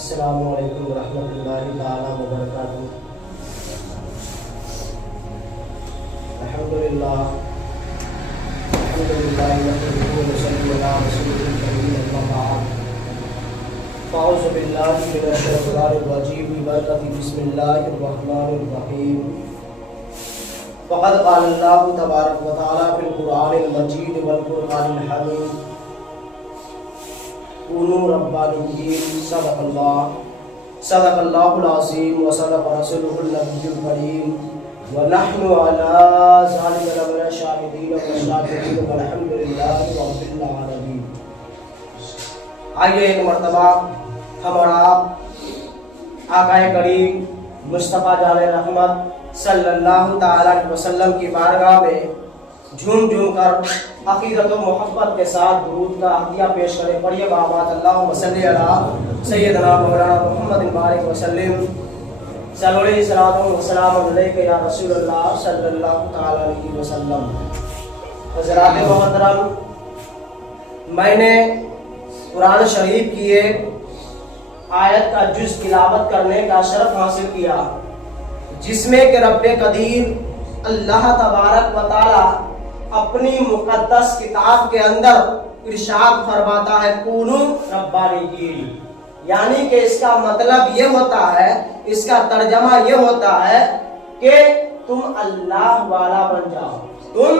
السلام علیکم ورحمۃ اللہ تعالیٰ وبرکاتہ۔ الحمدللہ نحمدہ ونصلی علی رسولہ الکریم، اما بعد، فاعوذ باللہ من الشیطان الرجیم ببرکۃ بسم اللہ الرحمن الرحیم۔ فقد قال اللہ تبارک و تعالیٰ فی القرآن المجید والقرآن الحمید، کونوا ربانیین، صدق اللہ العظیم وصدق رسولہ النبی الکریم، ونحن علی ذلک لمن الشاہدین والشاکرین والحمد للہ رب العالمین۔ آئیے ایک مرتبہ ہم اور آپ آقا کریم مصطفیٰ جان رحمت صلی اللہ تعالی علیہ وسلم کی بارگاہ میں جھوم جھوم کر عقیدت و محبت کے ساتھ درود کا عطیہ پیش کریں۔ پڑھیے بابات اللہم صلی علی سیدنا مولانا محمد بارک وسلم، صلو علیہ الصلوۃ والسلام علیک یا رسول اللہ صلی اللہ تعالی علیہ وسلم۔ حضرات محترم، میں نے قرآن شریف کی ایک آیت کا جز تلاوت کرنے کا شرف حاصل کیا، جس میں کہ رب قدیر اللہ تبارک و تعالی اپنی مقدس کتاب کے اندر ارشاد فرماتا ہے کونوا ربانیین، یعنی کہ اس کا مطلب یہ ہوتا ہے، اس کا ترجمہ یہ ہوتا ہے کہ تم اللہ والا بن جاؤ، تم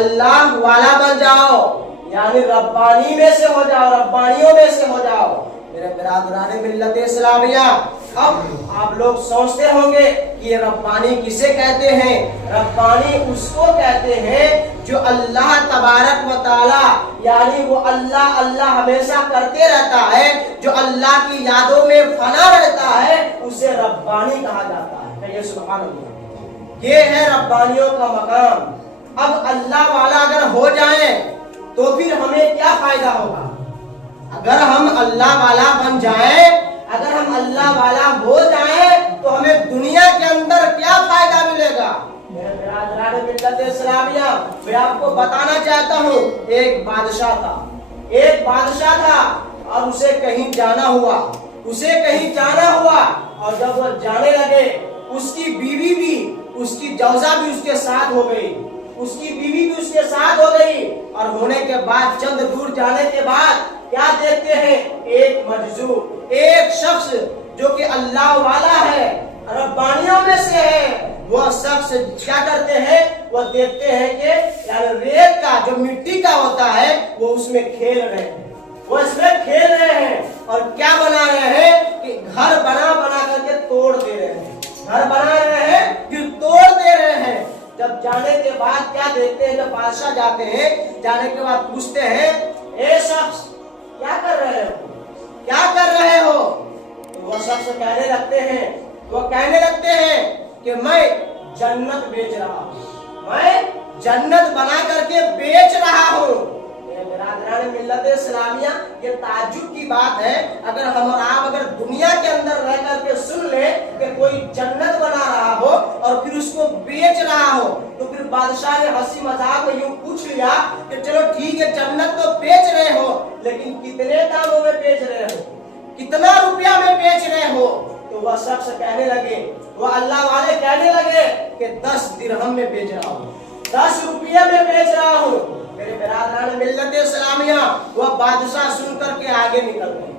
اللہ والا بن جاؤ، یعنی ربانی میں سے ہو جاؤ، ربانیوں میں سے ہو جاؤ۔ میرے برادران ملت اسلامیہ، اب آپ لوگ سوچتے ہوں گے کہ یہ ربانی کسے کہتے ہیں؟ ربانی اس کو کہتے ہیں جو اللہ تبارک و تعالی، یعنی وہ اللہ اللہ ہمیشہ کرتے رہتا ہے، جو اللہ کی یادوں میں فنا رہتا ہے، اسے ربانی کہا جاتا ہے۔ کہیے سبحان اللہ۔ یہ ہے ربانیوں کا مقام۔ اب اللہ والا اگر ہو جائیں تو پھر ہمیں کیا فائدہ ہوگا؟ اگر ہم اللہ والا بن جائیں، اگر ہم اللہ والا ہو جائیں تو ہمیں دنیا کے اندر کیا فائدہ ملے گا؟ میرے برادران ملت اسلامیہ، میں آپ کو بتانا چاہتا ہوں، ایک بادشاہ تھا اور اسے کہیں جانا ہوا، اور جب وہ جانے لگے، اس کی بیوی بھی، اس کی جوزہ بھی اس کے ساتھ ہو گئی، اور ہونے کے بعد چند دور جانے کے بعد کیا دیکھتے ہیں؟ ایک مجذوب، ایک شخص جو کہ اللہ والا ہے، ربانیوں میں سے ہے، وہ شخص کیا کرتے ہیں؟ وہ دیکھتے ہیں کہ یعنی ریت کا جو مٹی کا ہوتا ہے وہ اس میں کھیل رہے ہیں، اور کیا بنا رہے ہیں کہ گھر بنا کر کے توڑ دے رہے ہیں، پھر توڑ دے رہے ہیں۔ جب جانے کے بعد کیا دیکھتے ہیں؟ جب بادشاہ جاتے ہیں، جانے کے بعد پوچھتے ہیں، اے شخص کیا کر رہے ہو؟ تو وہ شخص کہنے لگتے ہیں کہ میں جنت بیچ رہا ہوں، میں جنت بنا کر کے بیچ رہا ہوں۔ برادران ملت اسلامیہ، یہ تعجب کی بات ہے، اگر ہم اور آپ اگر دنیا کے اندر رہ کر کے سن لیں کہ کوئی جنت بنا رہا ہو اور پھر اس کو بیچ رہا ہو، تو پھر بادشاہ نے ہنسی مذاق میں یوں پوچھ لیا کہ چلو ٹھیک ہے، جنت تو بیچ رہے ہو، لیکن کتنے داموں میں بیچ رہے ہو، کتنا روپیہ میں بیچ رہے ہو؟ تو وہ شخص کہنے لگے، وہ اللہ والے کہنے لگے کہ 10 درہم میں بیچ رہا ہوں، 10 روپیہ میں بیچ رہا ہوں۔ میرے برادران ملت اسلامیہ، وہ بادشاہ سن کر کے آگے نکل گئے،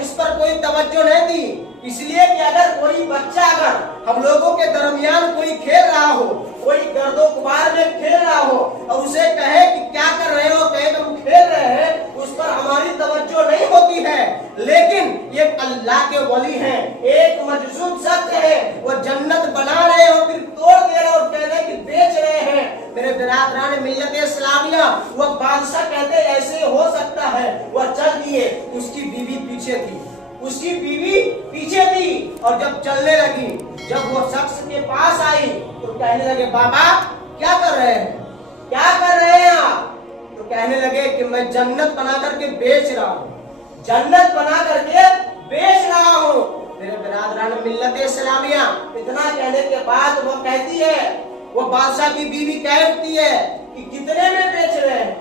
اس پر کوئی توجہ نہیں دی، اس لیے کہ اگر کوئی بچہ اگر ہم لوگوں کے درمیان کوئی کھیل رہا ہو، کوئی گرد و غبار میں کھیل رہا ہو اور اسے کہے کہ کیا کر رہے ہو، کہے کہ ہم کھیل رہے ہیں، اس پر ہماری توجہ نہیں ہوتی ہے۔ لیکن یہ اللہ کے ولی ہیں، ایک مجذوب شخص ہے، وہ جنت بنا رہے ہو پھر توڑ دے رہے اور کہہ رہے کہ بیچ رہے ہیں۔ میرے برادران ملت اسلامیہ، وہ بادشاہ کہتے ایسے ہو سکتا ہے، وہ چل دیے، اس کی بیوی پیچھے تھی، اور جب چلنے لگی، جب وہ شخص کے پاس آئی تو کہنے لگے بابا کیا کر رہے ہیں آپ؟ تو کہنے لگے کہ میں جنت بنا کر کے بیچ رہا ہوں۔ میرے برادران ملت اسلامیہ، اتنا کہنے کے بعد وہ کہتی ہے، وہ بادشاہ کی بیوی کہتی ہے کہ کتنے میں بیچ رہے ہیں؟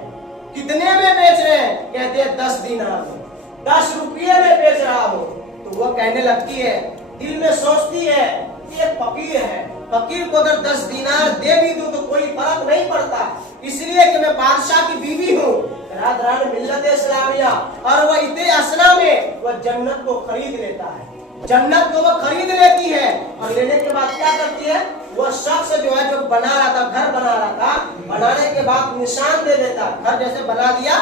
کہتے ہیں 10 دینار میں۔ 10 रुपये में बेच रहा हूँ। तो वो कहने लगती है, दिल में सोचती है ये फकीर है, फकीर को अगर 10 दीनार दे भी दूं तो कोई फर्क नहीं पड़ता, इसलिए कि मैं बादशाह की बीवी हूँ। रात मिल्लत इस्लामिया, और वह इतने असना में वह जन्नत को खरीद लेता है, जन्नत को वह खरीद लेती है। और लेने के बाद क्या करती है, वह शख्स जो है, जो बना रहा था, घर बना रहा था, बनाने के बाद निशान दे देता, घर जैसे बना दिया,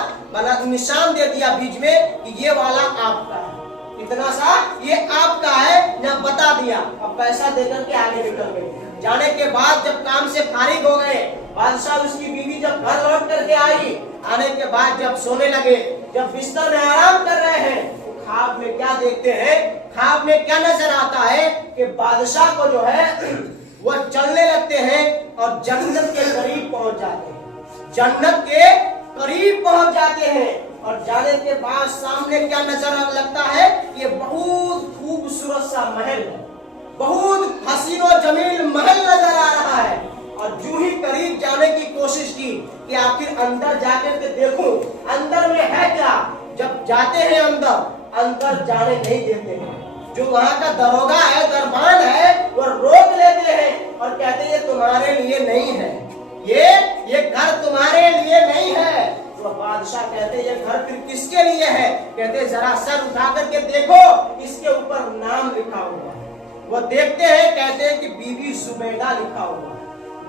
निशान दे दिया बीच में कि ये वाला आपका है, इतना सा ये आपका है, ना बता दिया। अब पैसा देकर के आगे निकल गए। जाने के बाद जब काम से फारिग हो गए, बादशाह उसकी बीवी जब घर लौट करके आई, आने के बाद जब सोने लगे, जब बिस्तर में आराम कर रहे हैं, तो ख्वाब में क्या देखते हैं, ख्वाब में क्या नजर आता है कि बादशाह को जो है वह चलने लगते हैं और जन्नत के करीब पहुंच जाते हैं, जन्नत के करीब पहुंच जाते हैं। और जाने के बाद सामने क्या नजर लगता है, ये बहुत खूबसूरत सा महल है, बहुत हसीन और जमील महल नजर आ रहा है। और जो ही करीब जाने की कोशिश की कि आखिर अंदर जाकर के देखूं अंदर में है क्या, जब जाते हैं अंदर जाने नहीं देते हैं। जो वहाँ का दरोगा है, दरबान है, वो रोक लेते हैं और कहते हैं ये तुम्हारे लिए नहीं है, ये घर तुम्हारे लिए नहीं है। तो बादशाह कहते हैं ये घर फिर किसके लिए है, कहते जरा सर उठा करके देखो, इसके ऊपर नाम लिखा हुआ है। वो देखते हैं, कहते हैं कि बीबी जुबैदा लिखा हुआ है,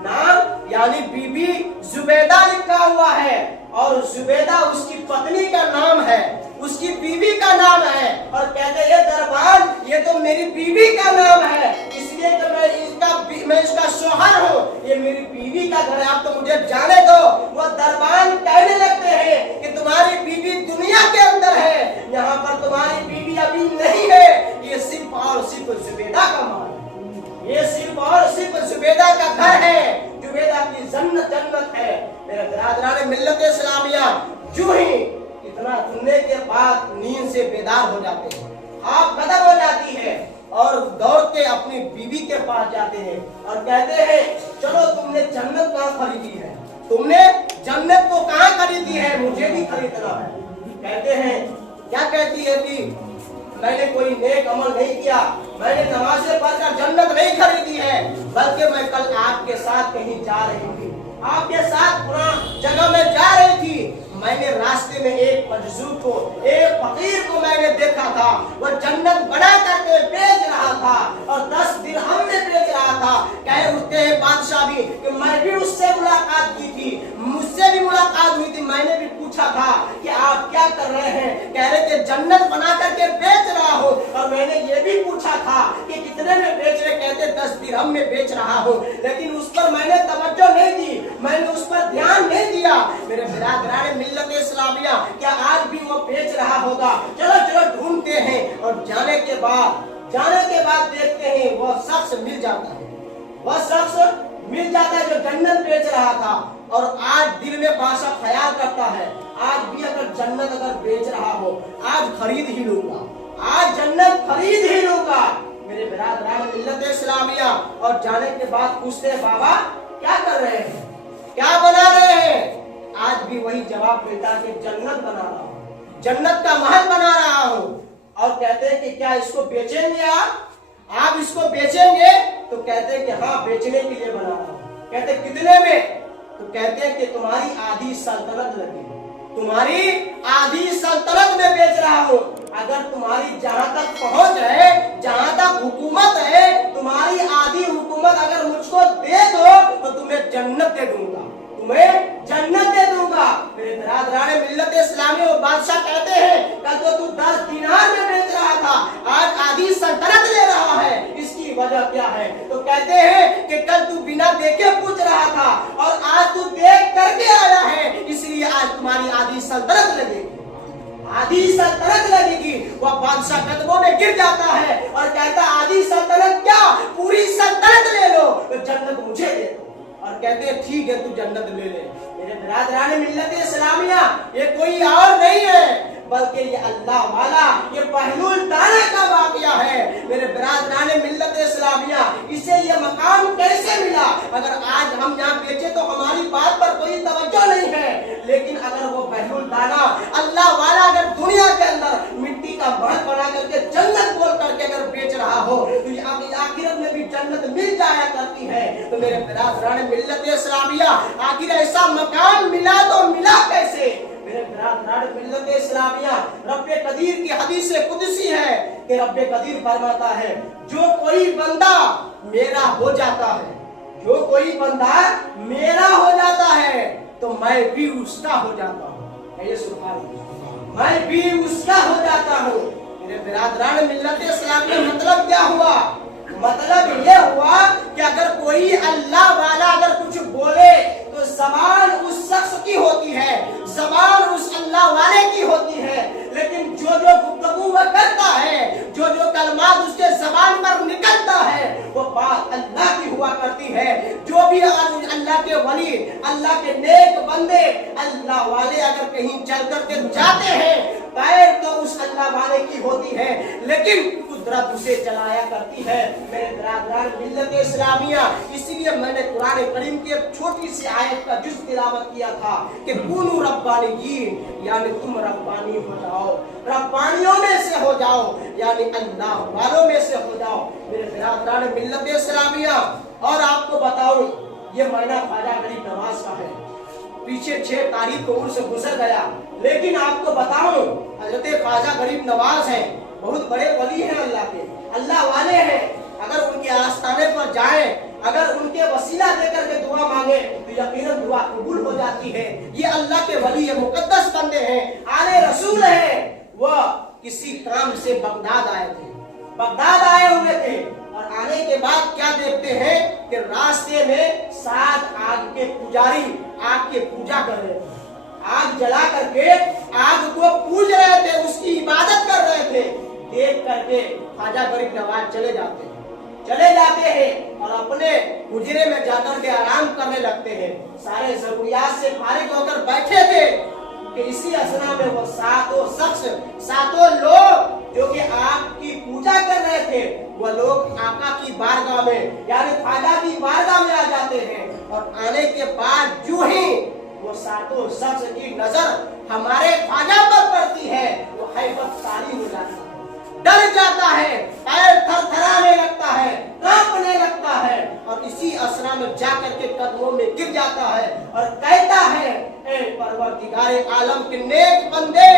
नाम यानी बीबी जुबैदा लिखा हुआ है, और जुबैदा उसकी पत्नी का नाम है, उसकी बीवी का नाम है। और कहते हैं ये दरबान, ये तो मेरी बीवी का नाम है, इसलिए कि मैं इसका शौहर हूँ, ये मेरी बीवी का घर है, आप तो मुझे जाने दो। वो दरबान कहने लगते हैं कि तुम्हारी बीवी दुनिया के अंदर है, यहाँ पर तुम्हारी बीवी अभी नहीं है, ये सिर्फ और सिर्फ जुबैदा का माल है, ये सिर्फ और सिर्फ जुबैदा का घर है, जुबैदा की जन्नत है। मेरे बिरादरान मिल्लत इस्लामिया, जो ही इतना सुनने के बाद नींद से बेदार हो जाते हैं, आप कदम हो जाती है और दौड़ के अपनी बीवी के पास जाते हैं और कहते हैं चलो तुमने जन्नत कहाँ खरीदी है, तुमने जन्नत को कहाँ खरीदी है, मुझे भी खरीदना है। कहते हैं, क्या कहती है कि मैंने कोई नेक अमल नहीं किया, मैंने नमाज़ें पढ़कर जन्नत नहीं खरीदी है, बल्कि मैं कल आपके साथ कहीं जा रही थी, आपके साथ पुरानी जगह में जा रही थी, मैंने रास्ते में एक मजदूर को, एक फकीर को मैंने देखा था, वह जन्नत बना करके बेच रहा था और 10 दिरहम में बेच रहा था। कहे उठते हैं बादशाह भी कि मैं भी उससे मुलाकात की थी, मुझसे भी मुलाकात हुई थी, मैंने भी पूछा था कि आप क्या कर रहे हैं, कह रहे थे जन्नत बना करके बेच रहा हूँ। और मैंने ये भी पूछा था कि कितने में बेच रहे, कहते 10 दिरहम में बेच रहा हूँ, लेकिन उस पर मैंने तवज्जो नहीं दी, मैंने उस पर ध्यान नहीं दिया। मेरे बिरादरान मिल्लत इस्लामिया, क्या आज भी वो बेच रहा होगा, चलो चलो ढूंढते हैं। और जाने के बाद देखते हैं वह शख्स मिल जाता है, वह शख्स मिल जाता है जो जन्नत बेच रहा था। और आज दिल में बादशाह ख्याल करता है, आज भी अगर जन्नत बेच रहा हो, आज खरीद ही लूंगा, आज जन्नत खरीद ही लूंगा। मेरे बिरादरान मिल्लत इस्लामिया, और जाने के बाद पूछते हैं बाबा क्या कर रहे हैं, क्या बना रहे हैं, आज भी वही जवाब मिलता है कि जन्नत बना रहा हूँ, जन्नत का महल बना रहा हूँ। और कहते हैं कि क्या इसको बेचेंगे आप इसको बेचेंगे, तो कहते हैं कि हाँ बेचने के लिए बना रहा हूँ। कहते कितने में, तो कहते हैं कि तुम्हारी आधी सल्तनत लगेगी, तुम्हारी आधी सल्तनत में बेच रहा हूँ, अगर तुम्हारी जहां तक पहुंच है, जहां तक हुकूमत है, तुम्हारी आधी हुकूमत अगर मुझको दे दो तो तुम्हें जन्नत दे दूंगा, तुम्हें जन्नत दे दूंगा। मेरे बिरादरान मिल्लत इस्लामी, और बादशाह कहते हैं कल तो तू 10 दिनार में बेच रहा था, आज आधी सल्तनत ले रहा है, इसकी वजह क्या है, तो कहते हैं कि कल तू बिना देखे पूछ रहा था और आज तू देख करके आया है, इसलिए आज तुम्हारी आधी सल्तनत लगेगी, आधी सल्तनत लगेगी। वह बादशाह कदमों में गिर जाता है और कहता आधी सल्तनत क्या, पूरी सल्तनत ले लो, तो जन्नत मुझे दे दो। और कहते हैं ठीक है तू जन्नत ले ले। मेरे बिरादरान मिल्लत इस्लामिया, ये कोई और नहीं है बल्कि ये अल्लाह वाला, ये बहलुल दाना का वाकया है। मेरे बिरादरान मिल्लत इस्लामिया, इसे ये मकाम कैसे मिला, अगर आज हम यहाँ बेचे तो हमारी बात पर कोई तवज्जो नहीं है, लेकिन अगर वो बहलुल दाना अल्लाह वाला अगर दुनिया के अंदर दिया, आखिर ऐसा मकाम मिला तो मिला कैसे? मेरे बिरादरान मिल्लत इस्लामिया, रब्बे कदीर की हदीस कुदसी है कि रब्बे कदीर फरमाता है, जो कोई बंदा मेरा हो जाता है, जो कोई बंदा मेरा हो जाता है तो मैं भी उसका हो जाता हूँ। ये सुभान अल्लाह, मैं भी उसका हो जाता हूँ। मेरे बिरादरान मिल्लत इस्लामिया, मतलब क्या हुआ? मतलब ये हुआ कि अगर कोई अल्लाह वाला अगर कुछ बोले तो जबान उस शख्स की होती है, जबान उस अल्लाह वाले की होती है, लेकिन जो जो गुफ्तगू वह करता है, जो जो कलमात उसके जबान पर निकलता है, वो बात अल्लाह की हुआ करती है। जो भी अल्लाह के वली, अल्लाह के नेक बंदे, अल्लाह वाले अगर कहीं चल करके जाते हैं, पैर तो उस अल्लाह वाले की होती है, लेकिन कुदरत उसे चलाया करती है। मेरे बिरादरान मिल्लत इस्लामिया, इसीलिए मैंने कुरान करीम की एक छोटी सी आयत का जुज़ तिलावत किया था कि कुनू रब्बानीयीन, यानी तुम रब्बानी हो जाओ, रब्बानियों में से हो जाओ, यानी अल्लाह वालों में से हो जाओ। मेरे बिरादरान मिल्लत इस्लामिया, और आपको बताऊं ये महीना ख्वाजा गरीब नवाज का है। पीछे 6 तारीख को उर्स गुजर गया, लेकिन आपको बताऊं हजरत ख्वाजा गरीब नवाज हैं, बहुत बड़े वली हैं अल्लाह के, अल्लाह वाले हैं। अगर उनके आस्थाने पर जाएं, अगर उनके वसीला देकर के दुआ मांगे तो यकीनन दुआ कबूल हो जाती है। ये अल्लाह के वली है, मुकद्दस बंदे हैं, आले रसूल हैं। वह किसी काम से बगदाद आए थे, बगदाद आए हुए थे, और आने के बाद क्या देखते हैं कि रास्ते में 7 आग के पुजारी आग के पूजा कर रहे थे, आग जला करके आग को पूज रहे थे, उसकी इबादत कर रहे थे। देख करके ख्वाजा गरीब नवाज चले जाते हैं और अपने हुजरे में जाकर के आराम करने लगते हैं। सारे जरूरियात से फारिग होकर बैठे थे कि इसी असना में वो 7 शख्स, 7 लोग जो कि आग की पूजा कर रहे थे, वो लोग आका की बारगाह में यानी ख्वाजा की बारगाह में आ जाते हैं। और आने के बाद जो ही वो 7 शख्स की नजर हमारे ख्वाजा पर पड़ती है, वो हैबत तारी हो जाती है, डर जाता है, पैर थरथराने लगता है, कांपने लगता है, और इसी असरा में जाकर के कदमों में गिर जाता है और कहता है, ए परवरदिगारे आलम के नेक बंदे,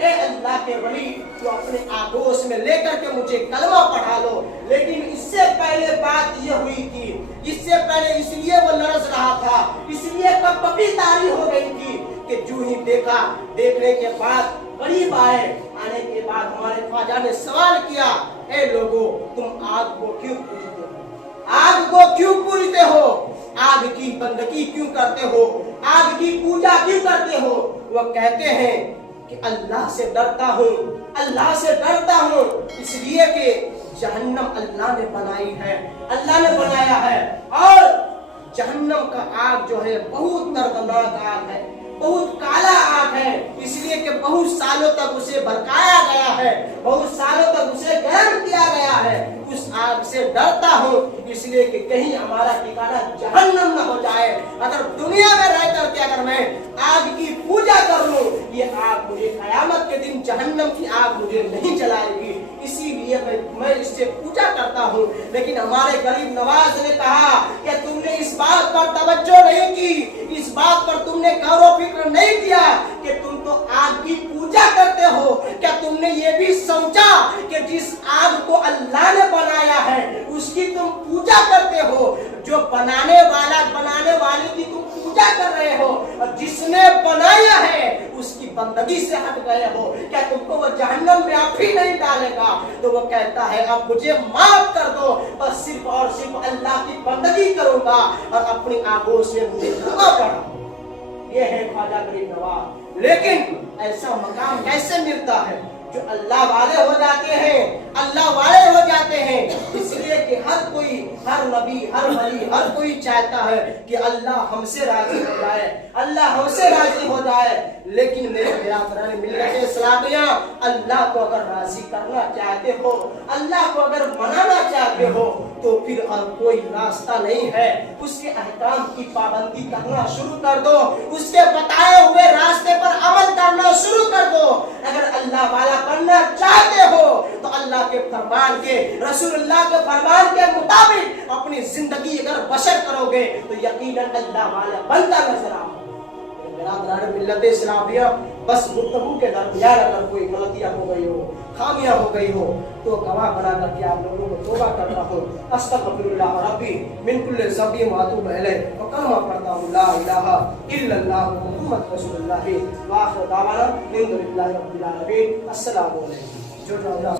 ए अल्लाह के वली, तो अपने आगोश में लेकर के मुझे कलमा पढ़ा लो। लेकिन इससे पहले बात ये हुई थी, इससे पहले इसलिए वो लरस रहा था, इसलिए कपकपी तारी हो गई थी कि जो ही देखा, देखने के बाद करीब आए, आने के बाद हमारे ख्वाजा ने सवाल किया, ए लोगों, तुम आग को क्यों पूजते हो? आग को क्यों पूजते हो? आग की बंदगी क्यों करते हो? आग की पूजा क्यों करते हो? वो कहते हैं कि अल्लाह से डरता हूँ, अल्लाह से डरता हूँ, इसलिए कि जहन्नम अल्लाह ने बनाई है, अल्लाह ने बनाया है, और जहन्नम का आग जो है बहुत दर्दनाक आग है, बहुत काला आग है, इसलिए कि बहुत सालों तक उसे भड़काया गया है, बहुत सालों तक उसे गर्म किया गया है। उस आग से डरता हूँ, इसलिए कि कहीं हमारा ठिकाना जहन्नम न हो जाए। अगर दुनिया में रह करके अगर मैं आग की पूजा कर लूं, ये आग मुझे कयामत के दिन जहन्नम की आग मुझे नहीं जलाएगी, इसीलिए मैं इससे पूजा करता हूँ। लेकिन हमारे गरीब नवाज ने कहा कि तुमने इस बात पर तवज्जो नहीं की, इस बात पर तुमने गौर व फिक्र नहीं किया कि तुम तो आग की पूजा करते हो। क्या तुमने ये भी समझा कि जिस आग को अल्लाह ने बनाया है उसकी तुम पूजा करते हो? जो बनाने वाले की तुम पूजा कर रहे हो, और जिसने बनाया है उसकी बंदगी से हट गए हो। क्या तुमको वो जहन्नम में आप ही नहीं डालेगा? तो वो कहता है, अब मुझे माफ कर दो, बस सिर्फ और सिर्फ अल्लाह की बंदगी करूंगा और अपनी आगोश से मुझे कलमा पढ़ा। ये है ख्वाजा गरीब नवाज। लेकिन ऐसा मकाम कैसे मिलता है? जो अल्लाह वाले हो जाते हैं, अल्लाह वाले हो जाते हैं, इसलिए कि हर कोई, हर नबी, हर वली, हर कोई चाहता है कि अल्लाह हमसे राजी हो जाए, अल्लाह हमसे राजी हो जाए। लेकिन मेरे बिरादरान मिल्लत इस्लामिया, अल्लाह को अगर राजी करना चाहते हो, अल्लाह को अगर मनाना चाहते हो, تو پھر اور کوئی راستہ نہیں ہے. اس کے احکام کی پابندی کرنا شروع کر دو, اس کے بتائے ہوئے راستے پر عمل کرنا شروع کر دو. اگر اللہ والا بننا چاہتے ہو تو اللہ کے فرمان کے, رسول اللہ کے فرمان کے مطابق اپنی زندگی اگر بسر کرو گے تو یقیناً اللہ والا بنتا نظر آؤ. برادران ملت اسلامیہ, بس گفتگو کے درمیان اگر کوئی غلطیاں ہو گئی ہو, خامیاں ہو گئی ہو تو گواہ بنا کر کے آپ لوگوں کو توبہ کرتا ہوں. استغفر اللہ ربی من کل ذنب واتوب الیہ, اور کلمہ پڑھتا ہوں لا الہ الا اللہ محمد رسول اللہ. واخر دعوانا الحمد للہ رب العالمین. السلام علیکم.